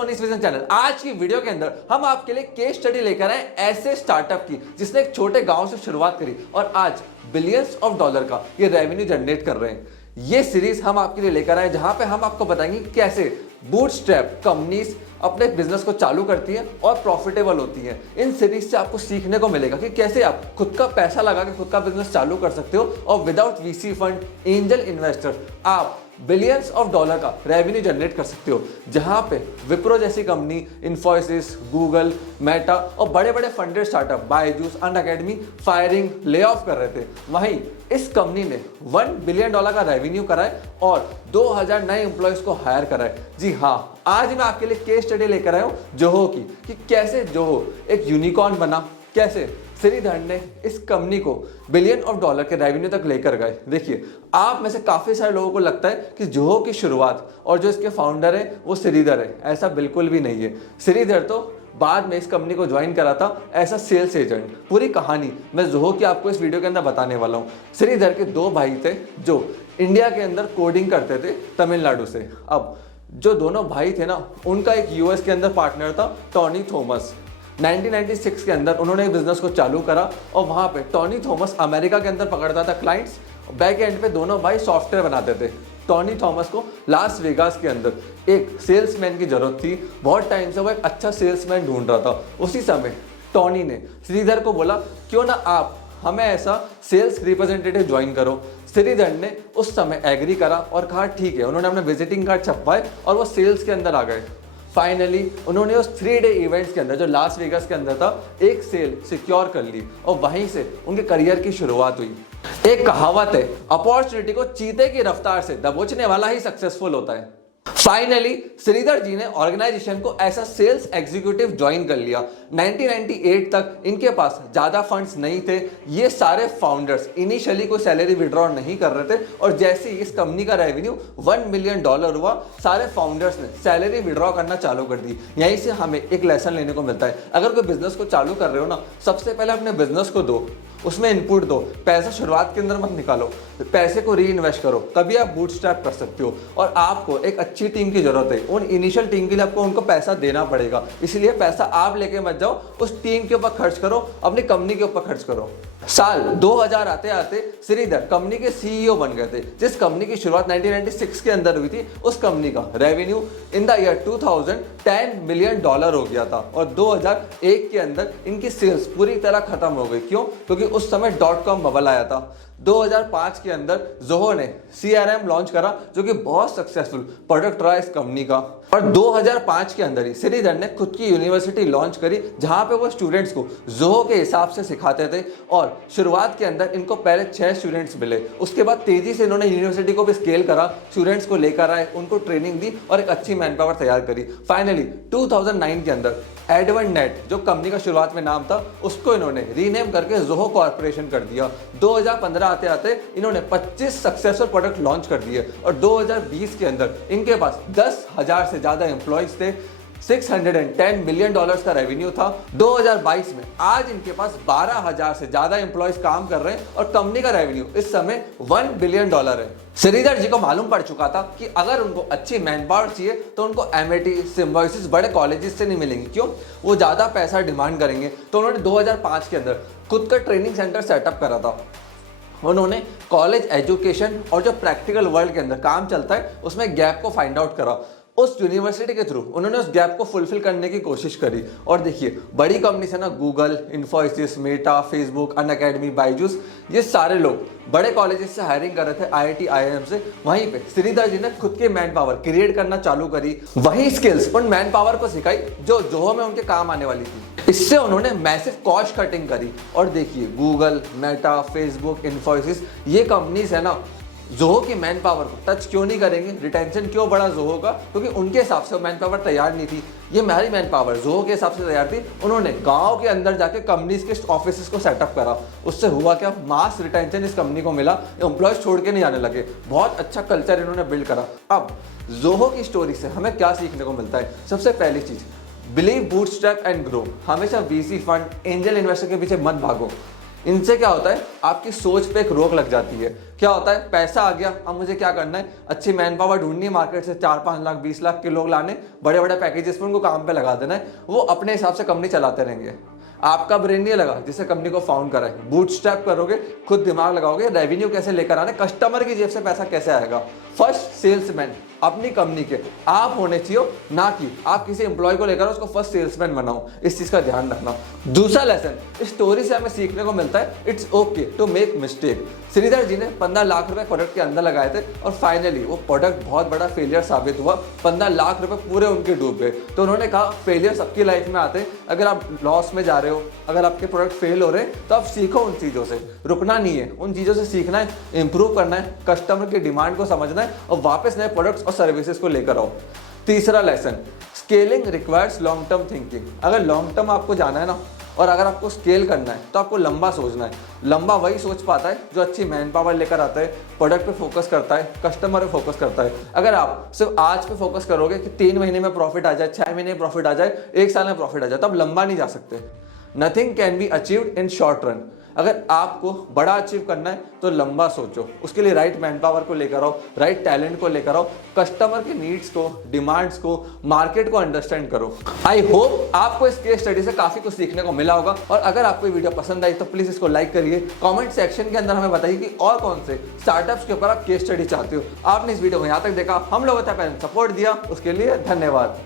सोनीस vision channel. आज की video के अंदर हम आपके लिए केस स्टडी लेकर आए ऐसे स्टार्टअप की जिसने एक छोटे गांव से शुरुआत करी और आज बिलियंस ऑफ डॉलर का ये रेवेन्यू जनरेट कर रहे हैं। ये सीरीज हम आपके लिए लेकर आए जहां पे हम आपको बताएंगे कैसे बूटस्ट्रैप कंपनीज अपने बिजनेस को चालू करती है और प्रॉफिटेबल होती है। इन सीरीज से आपको सीखने को मिलेगा कि कैसे आप खुद का पैसा लगा के खुद का बिजनेस चालू कर सकते हो और without VC fund, angel investor आप बिलियंस ऑफ डॉलर का रेवेन्यू जनरेट कर सकते हो। जहां पे विप्रो जैसी कंपनी, इन्फोसिस, गूगल, मेटा और बड़े बड़े funded startup Byju's, Unacademy firing, lay off कर रहे थे, वहीं इस कंपनी ने $1 बिलियन का रेवेन्यू कराए और 2000 नए एम्प्लॉयज को हायर कराए। जी हाँ, आज मैं आपके लिए केस स्टडी लेकर आया हूं जोहो की कि कैसे जोहो एक यूनिकॉर्न बना, कैसे श्रीधर ने इस कंपनी को $1 बिलियन के रेवेन्यू तक लेकर गए। देखिए, आप में से काफी सारे लोगों को लगता है कि जोहो की शुरुआत और जो इसके फाउंडर है वो श्रीधर है। ऐसा बिल्कुल भी नहीं है। श्रीधर तो बाद में इस कंपनी को ज्वाइन करा था ऐसा सेल्स एजेंट। पूरी कहानी मैं जोहो की आपको इस वीडियो के अंदर बताने वाला हूँ। श्रीधर के दो भाई थे जो इंडिया के अंदर कोडिंग करते थे तमिलनाडु से। अब जो दोनों भाई थे ना, उनका एक यूएस के अंदर पार्टनर था टॉनी थॉमस। 1996 के अंदर उन्होंने एक बिजनेस को चालू करा और वहाँ पे टॉनी थॉमस अमेरिका के अंदर पकड़ता था क्लाइंट्स, बैक एंड पे दोनों भाई सॉफ्टवेयर बनाते थे। टॉनी थॉमस को लास वेगास के अंदर एक सेल्समैन की जरूरत थी। बहुत टाइम से वो एक अच्छा सेल्समैन ढूंढ रहा था। उसी समय टॉनी ने श्रीधर को बोला, क्यों ना आप हमें ऐसा सेल्स रिप्रेजेंटेटिव ज्वाइन करो। श्रीधर ने उस समय एग्री करा और कहा ठीक है। उन्होंने अपने विजिटिंग कार्ड छपवाए और वो सेल्स के अंदर आ गए। फाइनली उन्होंने उस 3 डे इवेंट्स के अंदर जो लास वेगास के अंदर था एक सेल सिक्योर कर ली और वहीं से उनके करियर की शुरुआत हुई। एक कहावत है, अपॉर्चुनिटी को चीते की रफ्तार से दबोचने वाला ही सक्सेसफुल होता है। फाइनली श्रीधर जी ने ऑर्गेनाइजेशन को ऐसा सेल्स एग्जीक्यूटिव ज्वाइन कर लिया। 1998 तक इनके पास ज्यादा फंड्स नहीं थे। ये सारे फाउंडर्स इनिशियली कोई सैलरी विड्रॉ नहीं कर रहे थे और जैसे ही इस कंपनी का रेवेन्यू $1 बिलियन हुआ, सारे फाउंडर्स ने सैलरी विड्रॉ करना चालू कर दी। यहीं से हमें एक लेसन लेने को मिलता है। अगर कोई बिजनेस को चालू कर रहे हो ना, सबसे पहले अपने बिजनेस को दो, उसमें इनपुट दो। पैसा शुरुआत के अंदर मत निकालो, पैसे को री इन्वेस्ट करो, तभी आप बूटस्ट्रैप कर सकते हो। और आपको एक अच्छी टीम की जरूरत है। उन इनिशियल टीम के लिए आपको उनको पैसा देना पड़ेगा। इसलिए पैसा आप लेके मत जाओ, उस टीम के ऊपर खर्च करो, अपनी कंपनी के ऊपर खर्च करो। साल 2000 आते आते श्रीधर कंपनी के सीईओ बन गए थे। जिस कंपनी की शुरुआत 1996 के अंदर हुई थी, उस कंपनी का revenue in the year 2000 $10 million हो गया था और 2001 के अंदर इनकी सेल्स पूरी तरह खत्म हो गई। क्यों? क्योंकि उस समय .com बबल आया था। 2005 के अंदर जोहो ने CRM लॉन्च करा जो कि बहुत सक्सेसफुल प्रोडक्ट रहा इस कंपनी का। और 2005 के अंदर ही श्रीधर ने खुद की यूनिवर्सिटी लॉन्च करी जहां पे वो स्टूडेंट्स को जोहो के हिसाब से सिखाते थे। और शुरुआत के अंदर इनको पहले 6 स्टूडेंट्स मिले, उसके बाद तेजी से इन्होंने यूनिवर्सिटी को भी स्केल करा, स्टूडेंट्स को लेकर आए, उनको ट्रेनिंग दी और एक अच्छी मैन पावर तैयार करी। फाइनली 2009 के अंदर एडवांस जो कंपनी का शुरुआत में नाम था, उसको इन्होंने रीनेम करके जोहो कॉर्पोरेशन कर दिया। 2015 आते आते इन्होंने 25 सक्सेसफुल प्रोडक्ट लॉन्च कर दिए और 2020 के अंदर इनके पास 10,000 से ज्यादा एम्प्लॉइज थे। $610 मिलियन का रेवेन्यू था। 2022 में आज इनके पास 12,000 से ज्यादा एम्प्लॉइज काम कर रहे हैं और कंपनी का रेवेन्यू इस समय $1 बिलियन है। श्रीधर जी को मालूम पड़ चुका था कि अगर उनको अच्छी मैन पावर चाहिए तो उनको MIT, सिम्बायोसिस बड़े कॉलेजेस से नहीं मिलेंगे। क्यों? वो ज्यादा पैसा डिमांड करेंगे। तो उन्होंने 2005 के अंदर खुद का ट्रेनिंग सेंटर सेटअप करा था। उन्होंने कॉलेज एजुकेशन और जो प्रैक्टिकल वर्ल्ड के अंदर काम चलता है उसमें गैप को फाइंड आउट करा। उस यूनिवर्सिटी के थ्रू उन्होंने उस गैप को फुलफिल करने की कोशिश करी। और देखिए, बड़ी कंपनी से ना Google, Infosys, Meta, Facebook, Unacademy, Byju's, ये सारे लोग बड़े कॉलेजेस से हायरिंग कर रहे थे, IIT, IIM से। वहीं पे श्रीधर जी ने खुद की मैन पावर क्रिएट करना चालू करी। वही स्किल्स उन मैन पावर को सिखाई जो जोहो में उनके काम आने वाली थी। इससे उन्होंने मैसिव कॉस्ट कटिंग करी। और देखिए, गूगल, मेटा, फेसबुक, इन्फोसिस, ये कंपनीज है ना, जोहो की मैन पावर को टच क्यों नहीं करेंगे? रिटेंशन क्यों बढ़ा जोहो का? क्योंकि उनके हिसाब से मैन पावर तैयार नहीं थी। ये मेरी मैन पावर जोहो के हिसाब से तैयार थी। उन्होंने गांव के अंदर जाके कंपनीज के ऑफिस को सेटअप करा। उससे हुआ क्या? मास रिटेंशन इस कंपनी को मिला। एम्प्लॉयज छोड़ के नहीं आने लगे। बहुत अच्छा कल्चर इन्होंने बिल्ड करा। अब जोहो की स्टोरी से हमें क्या सीखने को मिलता है? सबसे पहली चीज, बिलीव, बूटस्ट्रैप एंड ग्रो। हमेशा VC फंड, एंजल इन्वेस्टर के पीछे मत भागो। इनसे क्या होता है, आपकी सोच पे एक रोक लग जाती है। क्या होता है, पैसा आ गया, अब मुझे क्या करना है, अच्छी मैन पावर ढूंढनी है, मार्केट से 4-5 लाख 20 लाख के लोग लाने, बड़े बड़े पैकेजेस पे उनको काम पे लगा देना है, वो अपने हिसाब से कंपनी चलाते रहेंगे। आपका ब्रेन नहीं लगा जिससे कंपनी को फाउंड करा है, बूटस्ट्रैप करोगे, खुद दिमाग लगाओगे, रेवेन्यू कैसे लेकर आना, कस्टमर की जेब से पैसा कैसे आएगा। फर्स्ट सेल्समैन अपनी कंपनी के आप होने चाहिए, ना कि आप किसी एम्प्लॉय को लेकर उसको फर्स्ट सेल्समैन बनाओ। इस चीज का ध्यान रखना। दूसरा लेसन इस स्टोरी से हमें सीखने को मिलता है, it's okay to make mistake. Shridhar ji ने 15 लाख रुपए प्रोडक्ट के अंदर लगाए थे और फाइनली वो प्रोडक्ट बहुत बड़ा फेलियर साबित हुआ, 15 लाख रुपए पूरे उनके डूब गए। तो उन्होंने कहा फेलियर सबकी लाइफ में आते हैं, अगर आप लॉस में जा रहे हो, अगर आपके प्रोडक्ट फेल हो रहे हैं, तो आप सीखो उन चीज़ों से, रुकना नहीं है, उन चीज़ों से सीखना है, इंप्रूव करना है, कस्टमर की डिमांड को समझना है और वापस नए प्रोडक्ट्स और सर्विसेज को लेकर आओ। तीसरा lesson, scaling requires long term thinking. अगर लॉन्ग टर्म आपको जाना है ना, और अगर आपको स्केल करना है, तो आपको लंबा सोचना है। लंबा वही सोच पाता है जो अच्छी मैन पावर लेकर आता है, प्रोडक्ट पे फोकस करता है, कस्टमर पे फोकस करता है। अगर आप सिर्फ आज पे फोकस करोगे कि 3 महीने में प्रॉफिट आ जाए, 6 महीने में प्रॉफिट आ जाए, 1 साल में प्रॉफिट आ जाए, तो आप लंबा नहीं जा सकते। Nothing can be achieved in short run. अगर आपको बड़ा अचीव करना है तो लंबा सोचो, उसके लिए राइट मैन पावर को लेकर आओ, राइट टैलेंट को लेकर आओ, कस्टमर की नीड्स को, डिमांड्स को, मार्केट को अंडरस्टैंड करो। आई होप आपको इस केस स्टडी से काफी कुछ सीखने को मिला होगा, और अगर आपको ये वीडियो पसंद आई तो प्लीज इसको लाइक करिए। कमेंट सेक्शन के अंदर हमें बताइए कि और कौन से स्टार्टअप्स के ऊपर आप केस स्टडी चाहते हो। आपने इस वीडियो को यहाँ तक देखा, हम लोगों ने सपोर्ट दिया, उसके लिए धन्यवाद।